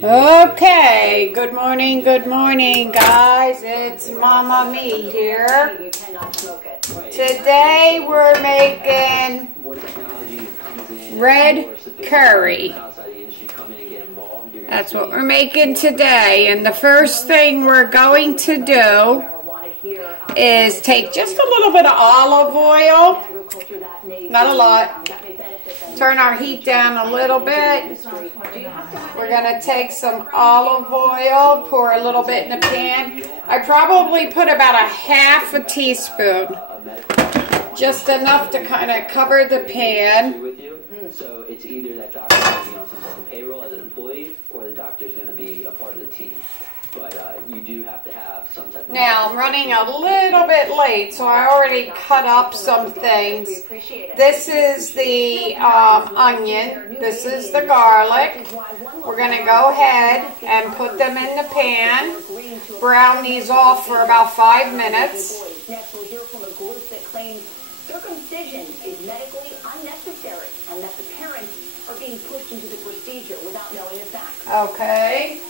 Okay, good morning, guys. It's Mama Me here. Today we're making red curry. That's what we're making today. And the first thing we're going to do is take just a little bit of olive oil, not a lot. Turn our heat down a little bit. We're going to take some olive oil, pour a little bit in the pan. I probably put about a half a teaspoon, just enough to kind of cover the pan. So it's either that doctor's going to be on some type of payroll as an employee, or the doctor's going to be a part of the team. But you do have to have some type of... Now, I'm running a little bit late, so I already cut up some things. This is the onion. This is the garlic. We're going to go ahead and put them in the pan. Brown these off for about 5 minutes. Next, we'll hear from a group that claims circumcision is medically unnecessary and that the parents are being pushed into the procedure without knowing the facts. Okay.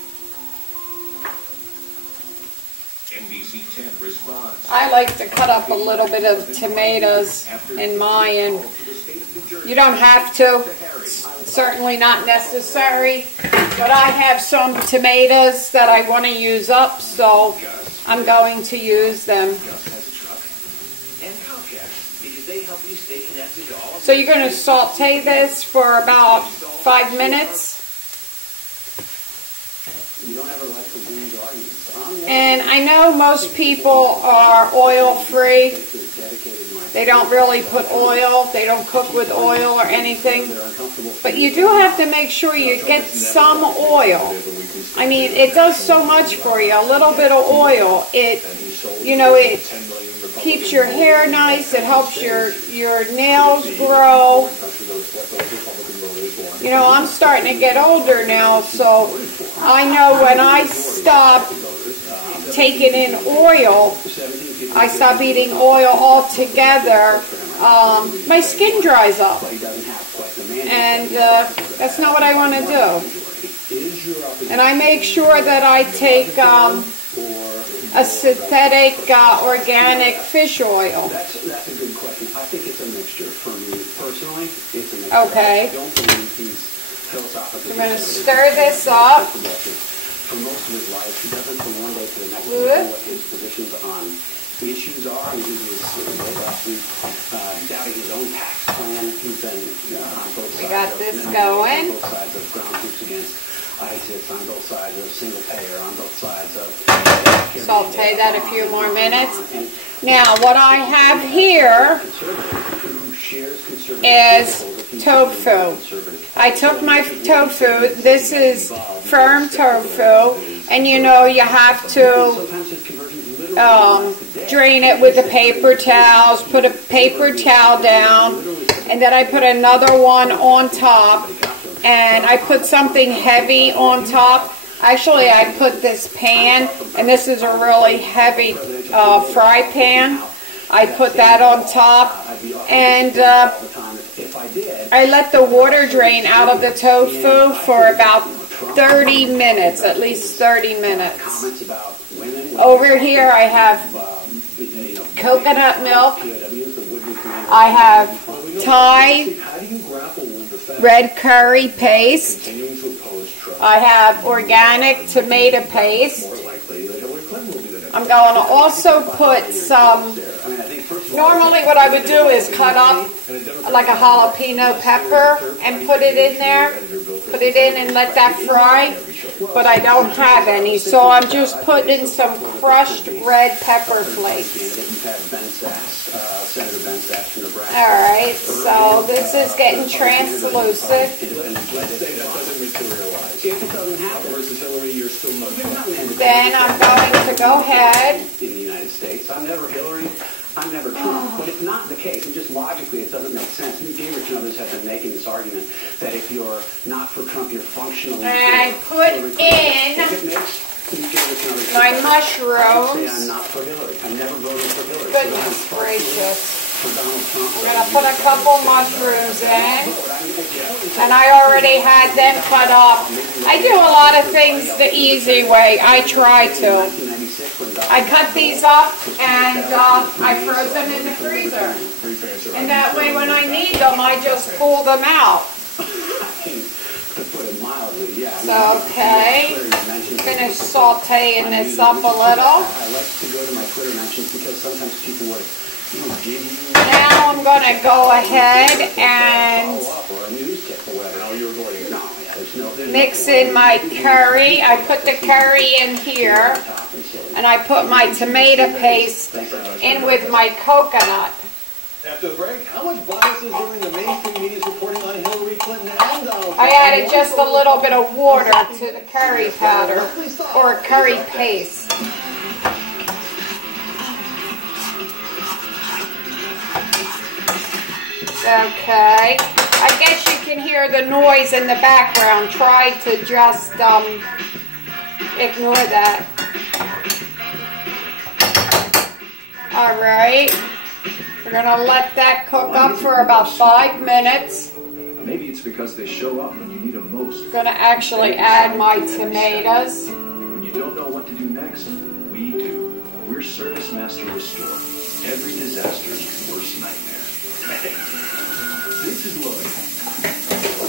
NBC 10 responds. I like to cut up a little bit of tomatoes in mine. You don't have to. It's certainly not necessary. But I have some tomatoes that I want to use up, so I'm going to use them. So you're going to saute this for about 5 minutes. And I know most people are oil-free. They don't really put oil. They don't cook with oil or anything. But you do have to make sure you get some oil. I mean, it does so much for you. A little bit of oil. It keeps your hair nice. It helps your nails grow. You know, I'm starting to get older now, so I know when I stop taking in oil, I stop eating oil altogether, my skin dries up. And that's not what I want to do. And I make sure that I take a synthetic organic fish oil. That's a good question. I think it's a mixture. For me personally, it's a mixture. Okay. I don't believe he's philosophically... I'm going to stir this up. For most of his life, he doesn't from one day to the next know what his positions on issues are. He was last week doubting his own tax plan. He's been on both sides. We got this going. On both sides of ground troops against ISIS, on both sides of single payer, on both sides of... Saute that a few more minutes. Now, what I have here is tofu. I took my tofu. This is firm tofu, and you know you have to drain it with the paper towels. Put a paper towel down, and then I put another one on top, and I put something heavy on top. Actually, I put this pan, and this is a really heavy fry pan. I put that on top, and I let the water drain out of the tofu for about 30 minutes, at least 30 minutes. Over here I have coconut milk. I have Thai red curry paste. I have organic tomato paste. I'm going to also put some... Normally what I would do is cut up like a jalapeno pepper and put it in there. Put it in and let that fry. But I don't have any, so I'm just putting in some crushed red pepper flakes. Alright, so this is getting translucent. Then I'm going to go ahead. In the United States, I'm never Hillary. I'm never Trump. But it's not the case, and just logically it doesn't make sense. Newt Gingrich and others have been making this argument that if you're not for Trump, you're functionally I put in my mushrooms. I'm not for Hillary. I never voted for Hillary. Goodness gracious. For Donald Trump. I'm going to put a couple mushrooms in. And I already had them cut off. I do a lot of things the easy way. I try to. I cut these up and I froze them in the freezer. And that way when I need them, I just pull them out. So, okay. Finish sauteing this up a little. I like to go to my Twitter mentions because sometimes people would give you... Now I'm going to go ahead and mix in my curry. I put the curry in here. And I put my tomato paste in with my coconut. After the break, how much bias is doing the mainstream media's reporting on Hillary Clinton and Donald Trump? I added just a little bit of water to the curry powder, or curry paste. Okay, I guess you can hear the noise in the background. Try to just ignore that. Alright, we're going to let that cook up for about 5 minutes. Maybe it's because they show up when you need them most. Going to actually add my tomatoes. When you don't know what to do next, we do. We're Service Master Restore. Every disaster's worst nightmare. This is Lloyd.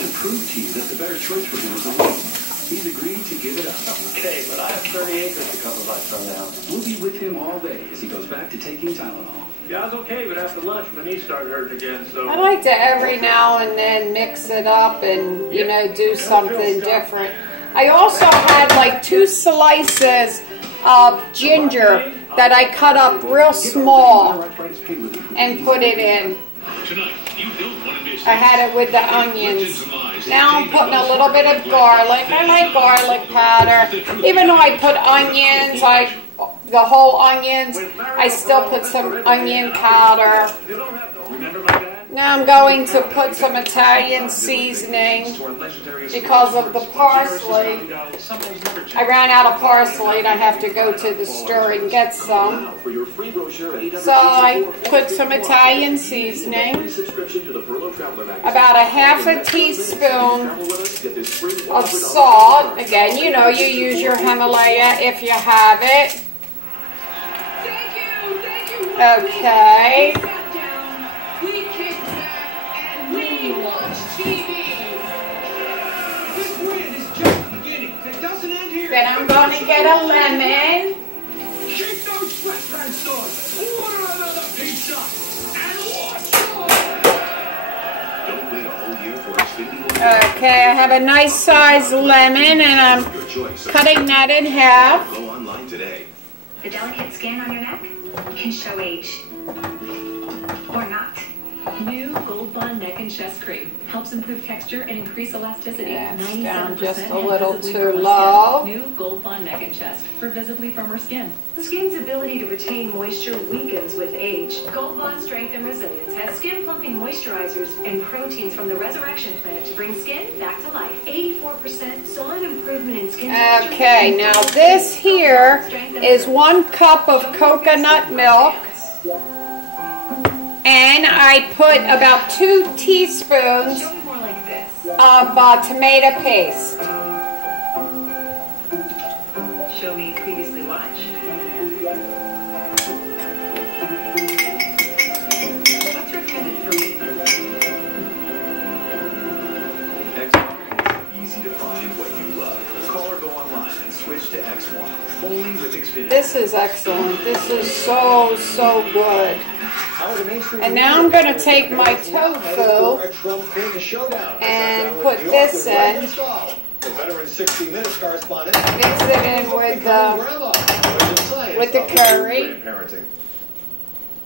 To prove to you that the better choice for him is a woman, he's agreed to give it up. Okay, but I have 30 acres to cover by sundown. We'll be with him all day as he goes back to taking Tylenol. Yeah, I was okay, but after lunch, my knee started hurting again, so... I like to every now and then mix it up and, you know, do something different. I also had like 2 slices of ginger that I cut up real small and put it in. I had it with the onions. Now I'm putting a little bit of garlic. I like garlic powder. Even though I put onions, the whole onions, I still put some onion powder. Now I'm going to put some Italian seasoning because of the parsley. I ran out of parsley and I have to go to the store and get some. So I put some Italian seasoning, about a half a teaspoon of salt. Again, you know, you use your Himalaya if you have it. Okay. Then I'm going to get a lemon. Keep those sweatpants on. Order another pizza. And watch. Don't wait a whole year for Xfinity. Okay, I have a nice sized lemon and I'm cutting that in half. Go online today. The delicate skin on your neck can show age. Or not. New Gold Bond Neck and Chest Cream helps improve texture and increase elasticity. That's down just a little too low. New Gold Bond Neck and Chest for visibly firmer skin. Skin's ability to retain moisture weakens with age. Gold Bond Strength and Resilience has skin-plumping moisturizers and proteins from the Resurrection Plant to bring skin back to life. 84% saw an improvement in skin texture. Okay, now this here is 1 cup of coconut milk. And I put about 2 teaspoons of tomato paste. Show me previously watched. What's recommended for me? X1 is easy to find what you love. Call or go online and switch to X1. Only with Xfinity. This is excellent. This is so, so good. And now I'm going to take my tofu and put this in. The veteran 60 Minutes correspondent. Mix it in with the curry.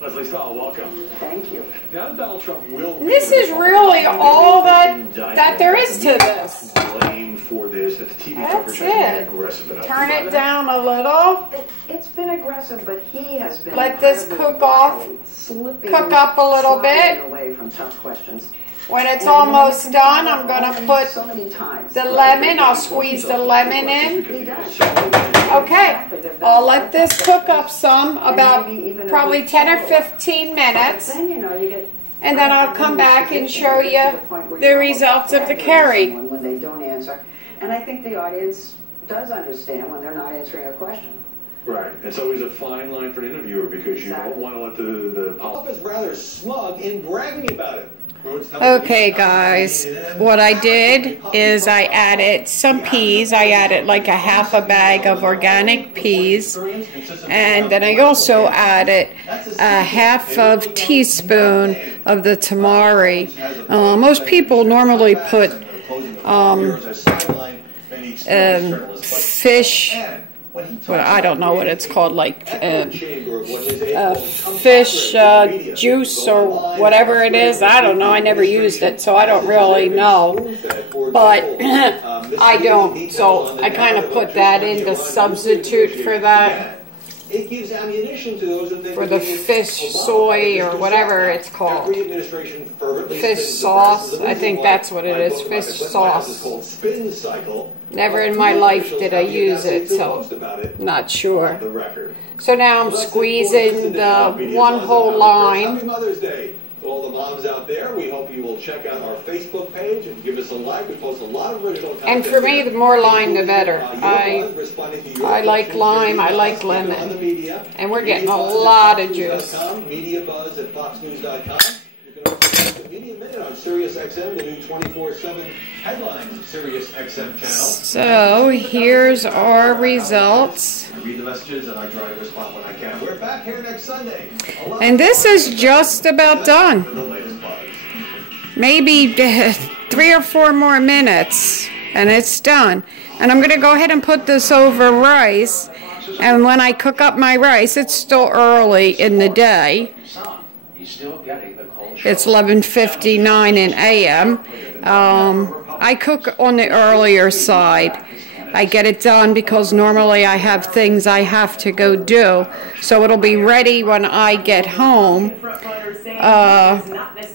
Leslie Stahl, welcome. Thank you. Now that Donald Trump will... This is really all that there is to this. Blame for this, that the TV That's coverage has been it. aggressive enough. Turn it down a little. It's been aggressive. aggressive, but he has been let this cook off, cook up a little bit. Away from tough questions. When it's almost done, I'm going to put the lemon. I'll squeeze the lemon in. Okay, I'll let this cook up some, about probably 10 or 15 minutes. And then I'll come back and show you the results of the curry. When they don't answer. And I think the audience does understand when they're not answering a question. Right. It's always a fine line for an interviewer because you don't want to let the is rather smug in bragging about it. Okay guys, what I did is I added some peas. I added like a half a bag of organic peas, and then I also added a half of teaspoon of the tamari. Most people normally put fish, well, I don't know what it's called, like fish juice or whatever it is. I don't know. I never used it, so I don't really know. But I don't, so I kind of put that in to substitute for that. It gives ammunition to those that for the fish soy or whatever it's called. Fish sauce, I think that's what it is, fish sauce. Never in my life did I use it, so not sure. So now I'm squeezing the one whole lime. All the moms out there, we hope you will check out our Facebook page and give us a like. We post a lot of original content. And for me, the more lime, the better. I like lime, I like lemon. And we're getting a lot of juice. MediaBuzz@foxnews.com. You can also watch the Media Minute on Sirius XM, the new 24/7 headlines Sirius XM channel. So here's our results. I read the messages and I try to respond when I can. We're back here next Sunday. And this is just about done. Maybe 3 or 4 more minutes and it's done. And I'm going to go ahead and put this over rice. And when I cook up my rice, it's still early in the day. It's 11:59 in a.m. I cook on the earlier side. I get it done because normally I have things I have to go do. So it'll be ready when I get home.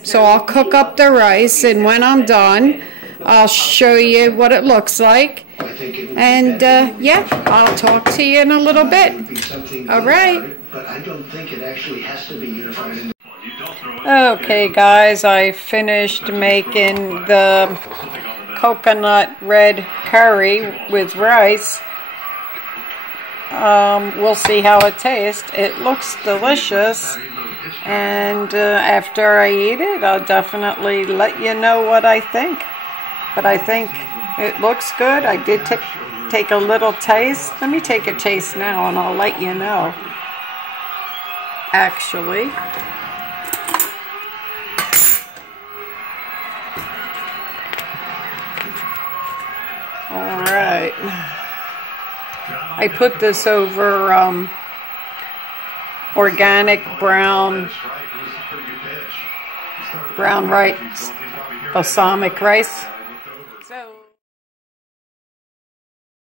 So I'll cook up the rice, and when I'm done, I'll show you what it looks like. And yeah, I'll talk to you in a little bit. All right. But I don't think it actually has to be unified. Okay guys, I finished making the coconut red curry with rice. We'll see how it tastes. It looks delicious, and after I eat it, I'll definitely let you know what I think. But I think it looks good. I did take a little taste. Let me take a taste now and I'll let you know. Actually, all right, I put this over organic brown rice, balsamic rice.